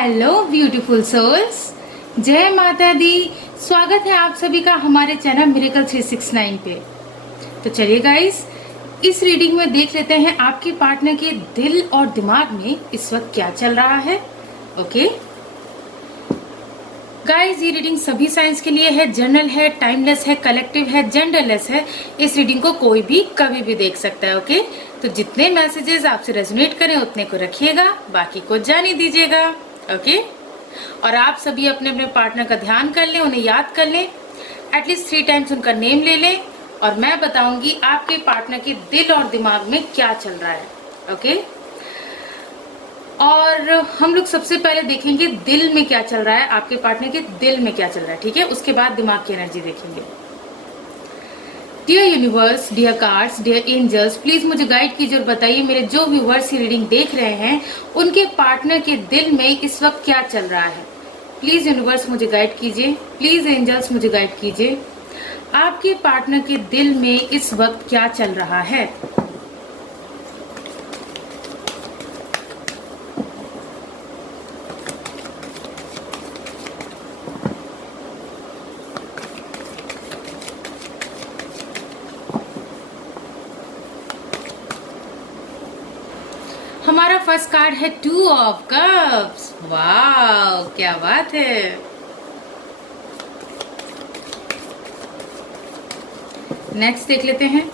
Hello beautiful souls, जय माता दी। स्वागत है आप सभी का हमारे चैनल मिरेकल 369 पे। तो चलिए गाइस, इस रीडिंग में देख लेते हैं आपके पार्टनर के दिल और दिमाग में इस वक्त क्या चल रहा है। ओके गाइस, ये रीडिंग सभी साइंस के लिए है, जनरल है, टाइमलेस है, कलेक्टिव है, जेंडरलेस है। इस रीडिंग को कोई भी कभी भी देख सकता है। ओके, तो जितने मैसेजेस आपसे रेजोनेट करें उतने को रखिएगा, बाकी को जाने दीजिएगा। ओके, और आप सभी अपने अपने पार्टनर का ध्यान कर लें, उन्हें याद कर लें, एटलीस्ट 3 टाइम्स उनका नेम ले लें, और मैं बताऊंगी आपके पार्टनर के दिल और दिमाग में क्या चल रहा है। ओके, और हम लोग सबसे पहले देखेंगे दिल में क्या चल रहा है, आपके पार्टनर के दिल में क्या चल रहा है। ठीक है, उसके बाद दिमाग की एनर्जी देखेंगे। Dear universe, dear cards, dear angels, please मुझे गाइड कीजिए और बताइए मेरे जो व्यूवर्स ये रीडिंग देख रहे हैं उनके पार्टनर के दिल में इस वक्त क्या चल रहा है। प्लीज यूनिवर्स मुझे गाइड कीजिए, प्लीज एंजल्स मुझे गाइड कीजिए, आपके पार्टनर के दिल में इस वक्त क्या चल रहा है। हमारा फर्स्ट कार्ड है 2 ऑफ कप्स। वाह, क्या बात है। नेक्स्ट देख लेते हैं।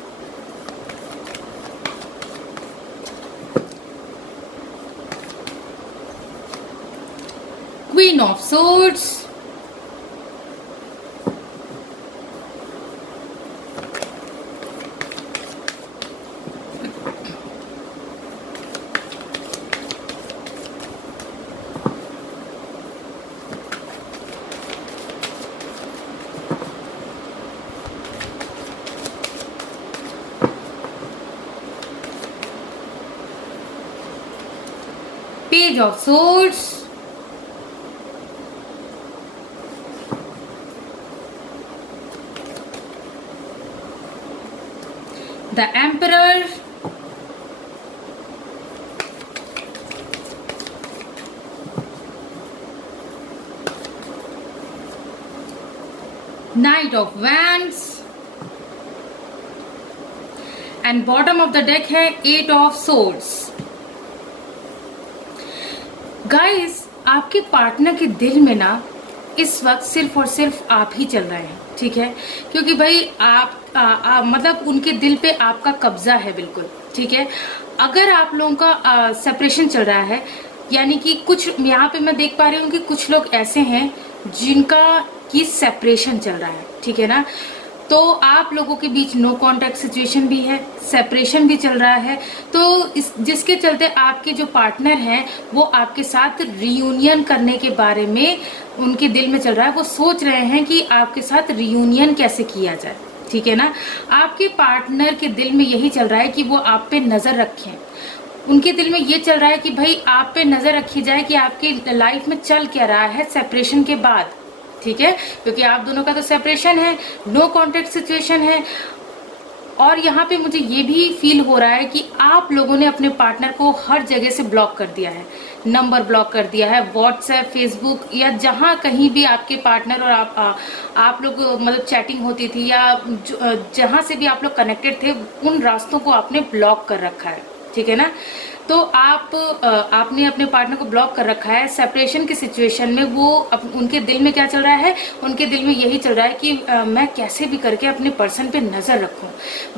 Queen of swords, page of swords, the emperor, night of wands, and bottom of the deck है 8 ऑफ सोर्ड्स। गाइस, आपके पार्टनर के दिल में ना इस वक्त सिर्फ और सिर्फ आप ही चल रहे हैं। ठीक है, क्योंकि भाई आप मतलब उनके दिल पे आपका कब्जा है बिल्कुल। ठीक है, अगर आप लोगों का सेपरेशन चल रहा है, यानी कि कुछ यहाँ पे मैं देख पा रही हूँ कि कुछ लोग ऐसे हैं जिनका की सेपरेशन चल रहा है। ठीक है ना, तो आप लोगों के बीच नो कांटेक्ट सिचुएशन भी है, सेपरेशन भी चल रहा है। तो जिसके चलते आपके जो पार्टनर हैं वो आपके साथ रियूनियन करने के बारे में उनके दिल में चल रहा है। वो सोच रहे हैं कि आपके साथ रियूनियन कैसे किया जाए। ठीक है ना, आपके पार्टनर के दिल में यही चल रहा है कि वो आप पे नजर रखें। उनके दिल में ये चल रहा है कि भाई आप पे नजर रखी जाए कि आपकी लाइफ में चल क्या रहा है सेपरेशन के बाद। ठीक है, क्योंकि आप दोनों का तो सेपरेशन है, नो कांटेक्ट सिचुएशन है। और यहाँ पे मुझे ये भी फील हो रहा है कि आप लोगों ने अपने पार्टनर को हर जगह से ब्लॉक कर दिया है, नंबर ब्लॉक कर दिया है, व्हाट्सएप, फेसबुक, या जहाँ कहीं भी आपके पार्टनर और आप लोग मतलब चैटिंग होती थी, या जहाँ से भी आप लोग कनेक्टेड थे उन रास्तों को आपने ब्लॉक कर रखा है। ठीक है ना, तो आपने अपने पार्टनर को ब्लॉक कर रखा है। सेपरेशन की सिचुएशन में वो उनके दिल में क्या चल रहा है, उनके दिल में यही चल रहा है कि मैं कैसे भी करके अपने पर्सन पे नजर रखूं।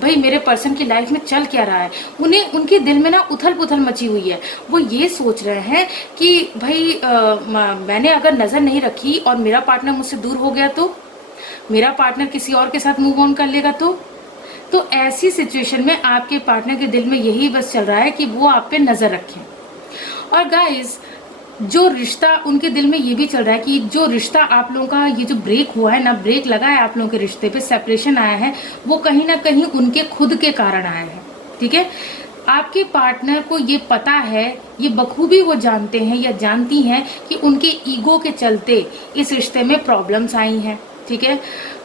भाई मेरे पर्सन की लाइफ में चल क्या रहा है, उन्हें उनके दिल में ना उथल पुथल मची हुई है। वो ये सोच रहे हैं कि भाई मैंने अगर नजर नहीं रखी और मेरा पार्टनर मुझसे दूर हो गया तो, मेरा पार्टनर किसी और के साथ मूव ऑन कर लेगा तो ऐसी सिचुएशन में आपके पार्टनर के दिल में यही बस चल रहा है कि वो आप पे नजर रखें। और गाइस, जो रिश्ता उनके दिल में ये भी चल रहा है कि जो रिश्ता आप लोगों का ये जो ब्रेक हुआ है ना, ब्रेक लगा है आप लोगों के रिश्ते पे, सेपरेशन आया है, वो कहीं ना कहीं उनके खुद के कारण आया है। ठीक है, आपके पार्टनर को ये पता है, ये बखूबी वो जानते हैं या जानती हैं कि उनके ईगो के चलते इस रिश्ते में प्रॉब्लम्स आई हैं। ठीक है,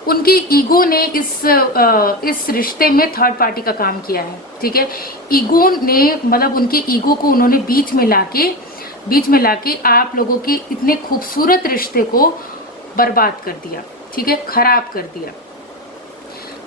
उनकी ईगो ने इस रिश्ते में थर्ड पार्टी का काम किया है। ठीक है, ईगो ने मतलब उनके ईगो को उन्होंने बीच में लाके बीच में लाके आप लोगों की इतने खूबसूरत रिश्ते को बर्बाद कर दिया, ठीक है, खराब कर दिया।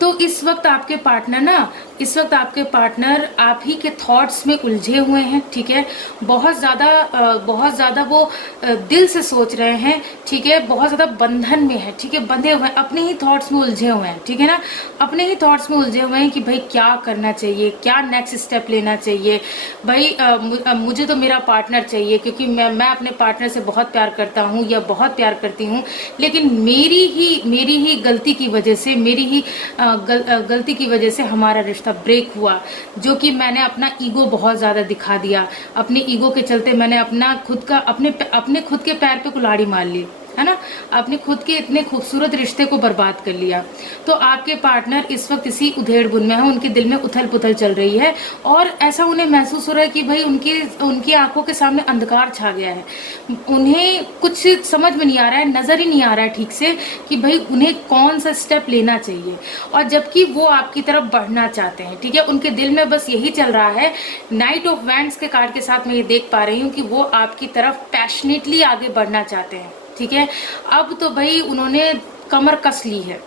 तो इस वक्त आपके पार्टनर ना, इस वक्त आपके पार्टनर आप ही के थॉट्स में उलझे हुए हैं, ठीक है। बहुत ज़्यादा वो दिल से सोच रहे हैं, ठीक है, बहुत ज़्यादा बंधन में है, ठीक है, बंधे हुए हैं, अपने ही थॉट्स में उलझे हुए हैं, ठीक है ना, अपने ही थॉट्स में उलझे हुए हैं कि भाई क्या करना चाहिए, क्या नेक्स्ट स्टेप लेना चाहिए। भाई मुझे तो मेरा पार्टनर चाहिए, क्योंकि मैं अपने पार्टनर से बहुत प्यार करता हूँ या बहुत प्यार करती हूँ, लेकिन मेरी ही गलती की वजह से, मेरी ही गलती की वजह से हमारा रिश्ता ब्रेक हुआ, जो कि मैंने अपना ईगो बहुत ज़्यादा दिखा दिया। अपने ईगो के चलते मैंने अपना खुद का अपने खुद के पैर पे कुल्हाड़ी मार ली, है ना, अपने खुद के इतने खूबसूरत रिश्ते को बर्बाद कर लिया। तो आपके पार्टनर इस वक्त इसी उधेड़ बुन में है, उनके दिल में उथल पुथल चल रही है, और ऐसा उन्हें महसूस हो रहा है कि भाई उनकी आंखों के सामने अंधकार छा गया है। उन्हें कुछ समझ में नहीं आ रहा है, नज़र ही नहीं आ रहा है ठीक से कि भाई उन्हें कौन सा स्टेप लेना चाहिए, और जबकि वो आपकी तरफ बढ़ना चाहते हैं, ठीक है, उनके दिल में बस यही चल रहा है। नाइट ऑफ वैंड्स के कार्ड के साथ मैं ये देख पा रही हूँ कि वो आपकी तरफ पैशनेटली आगे बढ़ना चाहते हैं, ठीक है। अब तो भाई उन्होंने कमर कस ली है,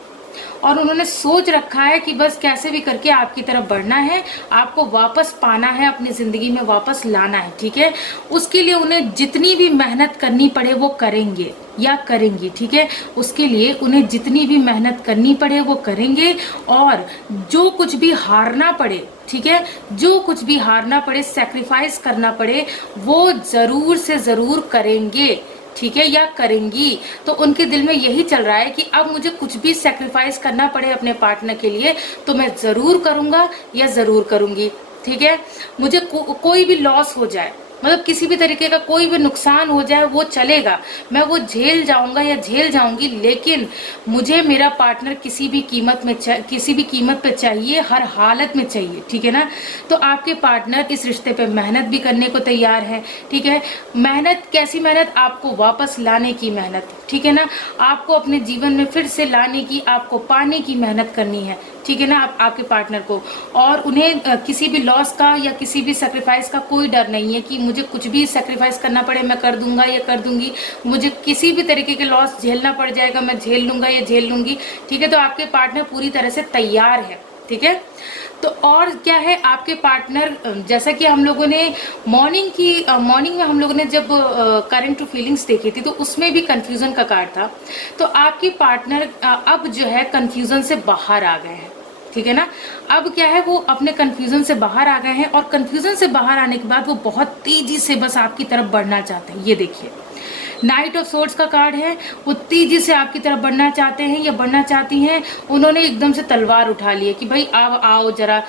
और उन्होंने सोच रखा है कि बस कैसे भी करके आपकी तरफ बढ़ना है, आपको वापस पाना है, अपनी ज़िंदगी में वापस लाना है, ठीक है। उसके लिए उन्हें जितनी भी मेहनत करनी पड़े वो करेंगे या करेंगी, ठीक है। उसके लिए उन्हें जितनी भी मेहनत करनी पड़े वो करेंगे, और जो कुछ भी हारना पड़े, ठीक है, जो कुछ भी हारना पड़े, सेक्रीफाइस करना पड़े, वो ज़रूर से ज़रूर करेंगे, ठीक है, या करेंगी। तो उनके दिल में यही चल रहा है कि अब मुझे कुछ भी सेक्रीफाइस करना पड़े अपने पार्टनर के लिए तो मैं ज़रूर करूँगा या ज़रूर करूँगी, ठीक है। मुझे कोई भी लॉस हो जाए, मतलब किसी भी तरीके का कोई भी नुकसान हो जाए वो चलेगा, मैं वो झेल जाऊंगा या झेल जाऊंगी, लेकिन मुझे मेरा पार्टनर किसी भी कीमत पे चाहिए, हर हालत में चाहिए, ठीक है ना। तो आपके पार्टनर इस रिश्ते पे मेहनत भी करने को तैयार है, ठीक है। मेहनत, कैसी मेहनत, आपको वापस लाने की मेहनत, ठीक है ना, आपको अपने जीवन में फिर से लाने की, आपको पाने की मेहनत करनी है, ठीक है ना, आपके पार्टनर को। और उन्हें किसी भी लॉस का या किसी भी सेक्रीफाइस का कोई डर नहीं है कि मुझे कुछ भी सेक्रीफाइस करना पड़े मैं कर दूंगा या कर दूंगी, मुझे किसी भी तरीके के लॉस झेलना पड़ जाएगा मैं झेल लूंगा या झेल लूंगी, ठीक है। तो आपके पार्टनर पूरी तरह से तैयार है, ठीक है। तो और क्या है, आपके पार्टनर, जैसा कि हम लोगों ने मॉर्निंग में हम लोगों ने जब करंट टू फीलिंग्स देखी थी तो उसमें भी कंफ्यूजन का कार्ड था। तो आपके पार्टनर अब जो है कंफ्यूजन से बाहर आ गए हैं, ठीक है ना। अब क्या है, वो अपने कंफ्यूजन से बाहर आ गए हैं, और कंफ्यूजन से बाहर आने के बाद वो बहुत तेजी से बस आपकी तरफ बढ़ना चाहते हैं। ये देखिए, नाइट ऑफ सोर्ड्स का कार्ड है, वो तेजी से आपकी तरफ बढ़ना चाहते हैं या बढ़ना चाहती हैं। उन्होंने एकदम से तलवार उठा ली है कि भाई अब आओ जरा,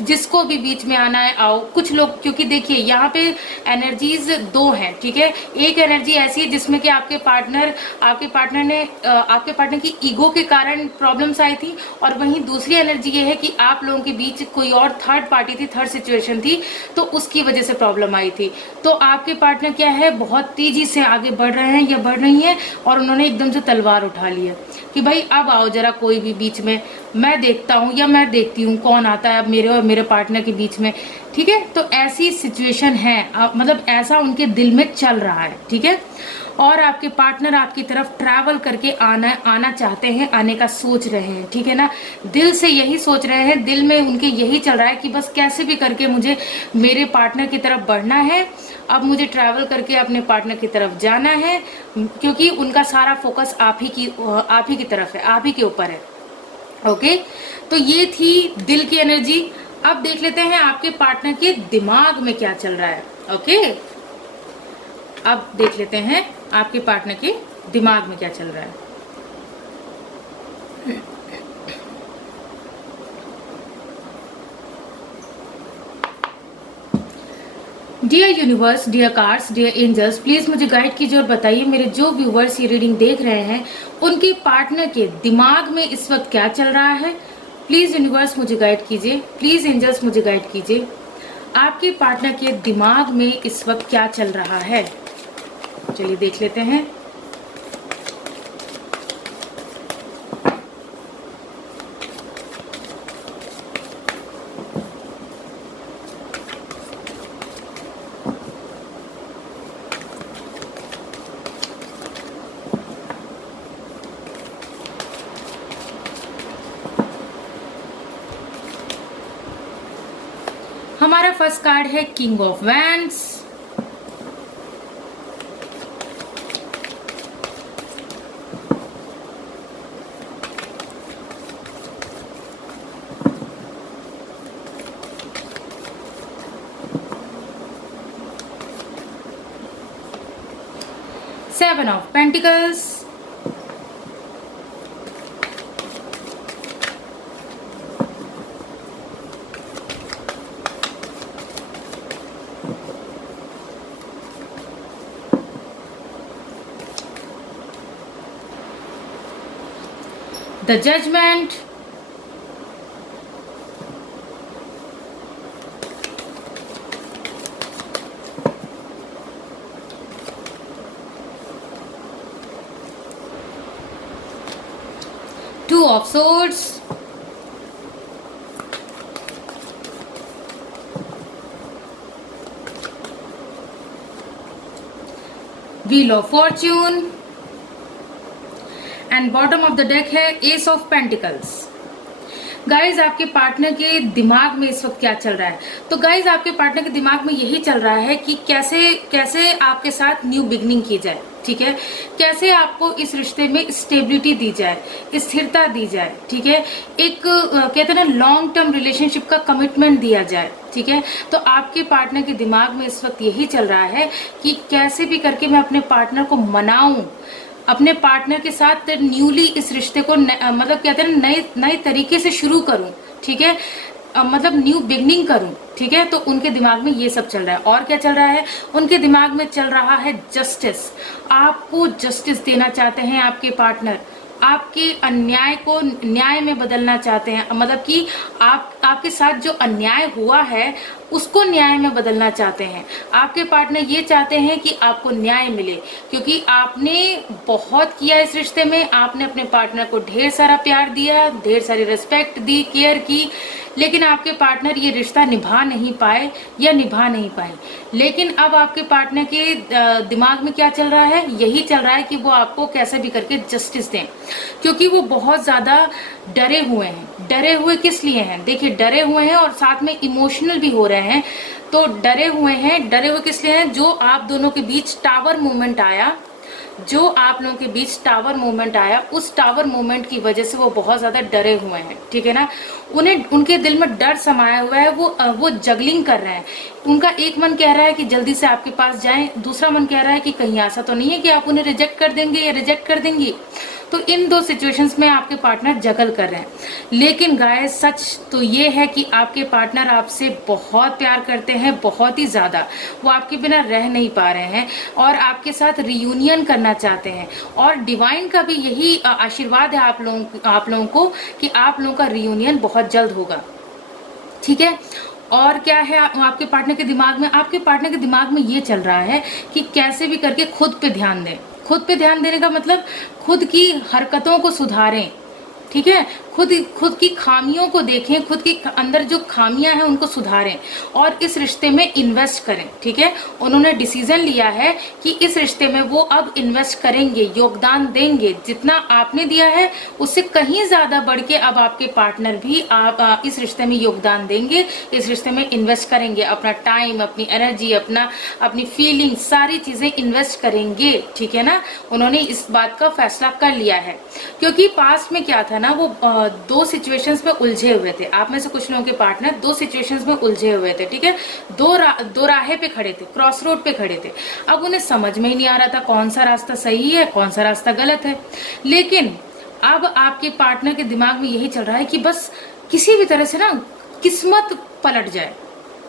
जिसको भी बीच में आना है आओ। कुछ लोग, क्योंकि देखिए यहाँ पे एनर्जीज दो हैं, ठीक है। एक एनर्जी ऐसी है जिसमें कि आपके पार्टनर की ईगो के कारण प्रॉब्लम्स आई थी, और वहीं दूसरी एनर्जी ये है कि आप लोगों के बीच कोई और थर्ड पार्टी थी, थर्ड सिचुएशन थी, तो उसकी वजह से प्रॉब्लम आई थी। तो आपके पार्टनर क्या है, बहुत तेजी से आगे बढ़ रहे हैं या बढ़ रही हैं, और उन्होंने एकदम से तलवार उठा ली है कि भाई अब आओ जरा, कोई भी बीच में, मैं देखता हूँ या मैं देखती हूँ कौन आता है अब मेरे और मेरे पार्टनर के बीच में, ठीक है। तो ऐसी सिचुएशन है, मतलब ऐसा उनके दिल में चल रहा है, ठीक है। और आपके पार्टनर आपकी तरफ ट्रैवल करके आना चाहते हैं, आने का सोच रहे हैं, ठीक है ना, दिल से यही सोच रहे हैं, दिल में उनके यही चल रहा है कि बस कैसे भी करके मुझे मेरे पार्टनर की तरफ बढ़ना है, अब मुझे ट्रैवल करके अपने पार्टनर की तरफ जाना है, क्योंकि उनका सारा फोकस आप ही की तरफ है, आप ही के ऊपर है। ओके, तो ये थी दिल की एनर्जी। अब देख लेते हैं आपके पार्टनर के दिमाग में क्या चल रहा है। ओके, अब देख लेते हैं आपके पार्टनर के दिमाग में क्या चल रहा है। Dear universe, dear cards, dear angels, please मुझे गाइड कीजिए और बताइए मेरे जो व्यूवर्स ये रीडिंग देख रहे हैं उनके पार्टनर के दिमाग में इस वक्त क्या चल रहा है। प्लीज यूनिवर्स मुझे गाइड कीजिए, प्लीज एंजल्स मुझे गाइड कीजिए, आपके पार्टनर के दिमाग में इस वक्त क्या चल रहा है। चलिए देख लेते हैं। हमारा फर्स्ट कार्ड है king of wands, seven of pentacles, the judgement, two of swords, wheel of fortune, and bottom of the deck है एस ऑफ पेंटिकल्स। गाइज आपके पार्टनर के दिमाग में इस वक्त क्या चल रहा है? तो गाइज आपके पार्टनर के दिमाग में यही चल रहा है कि कैसे कैसे आपके साथ न्यू बिगनिंग की जाए, ठीक है, कैसे आपको इस रिश्ते में स्टेबिलिटी दी जाए, स्थिरता दी जाए, ठीक है, एक कहते हैं ना लॉन्ग टर्म रिलेशनशिप का कमिटमेंट दिया जाए, ठीक है। तो आपके पार्टनर के दिमाग में इस वक्त यही चल रहा है कि कैसे भी करके मैं अपने पार्टनर को मनाऊं, अपने पार्टनर के साथ न्यूली इस रिश्ते को मतलब कहते हैं नए नए तरीके से शुरू करूं, ठीक है, मतलब न्यू बिगनिंग करूं, ठीक है। तो उनके दिमाग में ये सब चल रहा है। और क्या चल रहा है? उनके दिमाग में चल रहा है जस्टिस। आपको जस्टिस देना चाहते हैं आपके पार्टनर, आपके अन्याय को न्याय में बदलना चाहते हैं, मतलब कि आपके साथ जो अन्याय हुआ है उसको न्याय में बदलना चाहते हैं। आपके पार्टनर ये चाहते हैं कि आपको न्याय मिले, क्योंकि आपने बहुत किया इस रिश्ते में, आपने अपने पार्टनर को ढेर सारा प्यार दिया, ढेर सारी रिस्पेक्ट दी, केयर की, लेकिन आपके पार्टनर ये रिश्ता निभा नहीं पाए या निभा नहीं पाए। लेकिन अब आपके पार्टनर के दिमाग में क्या चल रहा है? यही चल रहा है कि वो आपको कैसे भी करके जस्टिस दें, क्योंकि वो बहुत ज्यादा डरे हुए हैं। डरे हुए किस लिए हैं? देखिए, डरे हुए हैं और साथ में इमोशनल भी हो रहे हैं। तो डरे हुए किस लिए हैं? जो आप दोनों के बीच टावर मूवमेंट आया, उस टावर मूवमेंट की वजह से वो बहुत ज्यादा डरे हुए हैं, ठीक है ना। उनके दिल में डर समाया हुआ है, वो जगलिंग कर रहे हैं। उनका एक मन कह रहा है कि जल्दी से आपके पास जाएं, दूसरा मन कह रहा है कि कहीं ऐसा तो नहीं है कि आप उन्हें रिजेक्ट कर देंगे या रिजेक्ट कर देंगी। तो इन दो सिचुएशंस में आपके पार्टनर जगल कर रहे हैं। लेकिन गाइस, सच तो ये है कि आपके पार्टनर आपसे बहुत प्यार करते हैं, बहुत ही ज्यादा। वो आपके बिना रह नहीं पा रहे हैं और आपके साथ रियूनियन करना चाहते हैं। और डिवाइन का भी यही आशीर्वाद है आप लोगों को कि आप लोगों का रियूनियन बहुत जल्द होगा, ठीक है। और क्या है आपके पार्टनर के दिमाग में? आपके पार्टनर के दिमाग में ये चल रहा है कि कैसे भी करके खुद पे ध्यान दें। खुद पे ध्यान देने का मतलब खुद की हरकतों को सुधारें, ठीक है। खुद की खामियों को देखें, खुद की अंदर जो खामियां हैं उनको सुधारें और इस रिश्ते में इन्वेस्ट करें, ठीक है। उन्होंने डिसीजन लिया है कि इस रिश्ते में वो अब इन्वेस्ट करेंगे, योगदान देंगे। जितना आपने दिया है उससे कहीं ज्यादा बढ़ के अब आपके पार्टनर भी आप इस रिश्ते में योगदान देंगे, इस रिश्ते में इन्वेस्ट करेंगे। अपना टाइम, अपनी एनर्जी, अपनी फीलिंग, सारी चीजें इन्वेस्ट करेंगे, ठीक है ना। उन्होंने इस बात का फैसला कर लिया है, क्योंकि पास्ट में क्या था ना, वो दो सिचुएशंस में उलझे हुए थे। आप में से कुछ लोगों के पार्टनर दो सिचुएशंस में उलझे हुए थे, ठीक है। दो राहे पे खड़े थे, क्रॉस रोड पे खड़े थे। अब उन्हें समझ में ही नहीं आ रहा था कौन सा रास्ता सही है, कौन सा रास्ता गलत है। लेकिन अब आपके पार्टनर के दिमाग में यही चल रहा है कि बस किसी भी तरह से ना किस्मत पलट जाए,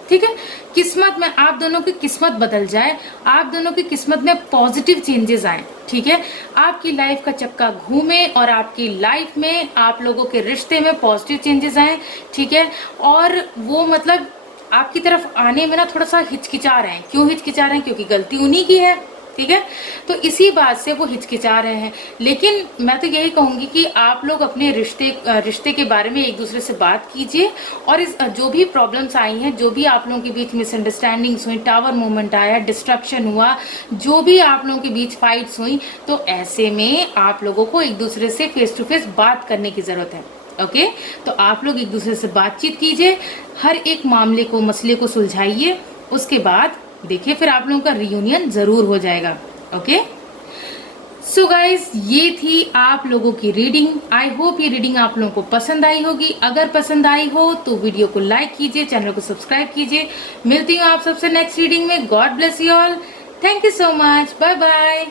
ठीक है। किस्मत में आप दोनों की किस्मत बदल जाए, आप दोनों की किस्मत में पॉजिटिव चेंजेस आए, ठीक है। आपकी लाइफ का चक्का घूमे और आपकी लाइफ में, आप लोगों के रिश्ते में पॉजिटिव चेंजेस आए, ठीक है। और वो मतलब आपकी तरफ आने में ना थोड़ा सा हिचकिचा रहे हैं। क्यों हिचकिचा रहे हैं? क्योंकि गलती उन्हीं की है, ठीक है। तो इसी बात से वो हिचकिचा रहे हैं। लेकिन मैं तो यही कहूंगी कि आप लोग अपने रिश्ते के बारे में एक दूसरे से बात कीजिए और इस जो भी प्रॉब्लम्स आई हैं, जो भी आप लोगों के बीच मिसअंडरस्टैंडिंग्स हुई, टावर मूवमेंट आया, डिस्ट्रक्शन हुआ, जो भी आप लोगों के बीच फाइट्स हुई, तो ऐसे में आप लोगों को एक दूसरे से फेस टू फेस बात करने की जरूरत है, ओके, तो आप लोग एक दूसरे से बातचीत कीजिए, हर एक मामले को, मसले को सुलझाइए, उसके बाद देखिए फिर आप लोगों का रियूनियन जरूर हो जाएगा। ओके, सो गाइज, ये थी आप लोगों की रीडिंग। आई होप ये रीडिंग आप लोगों को पसंद आई होगी। अगर पसंद आई हो तो वीडियो को लाइक कीजिए, चैनल को सब्सक्राइब कीजिए। मिलती हूँ आप सबसे नेक्स्ट रीडिंग में। God bless you all. Thank you so much. Bye bye.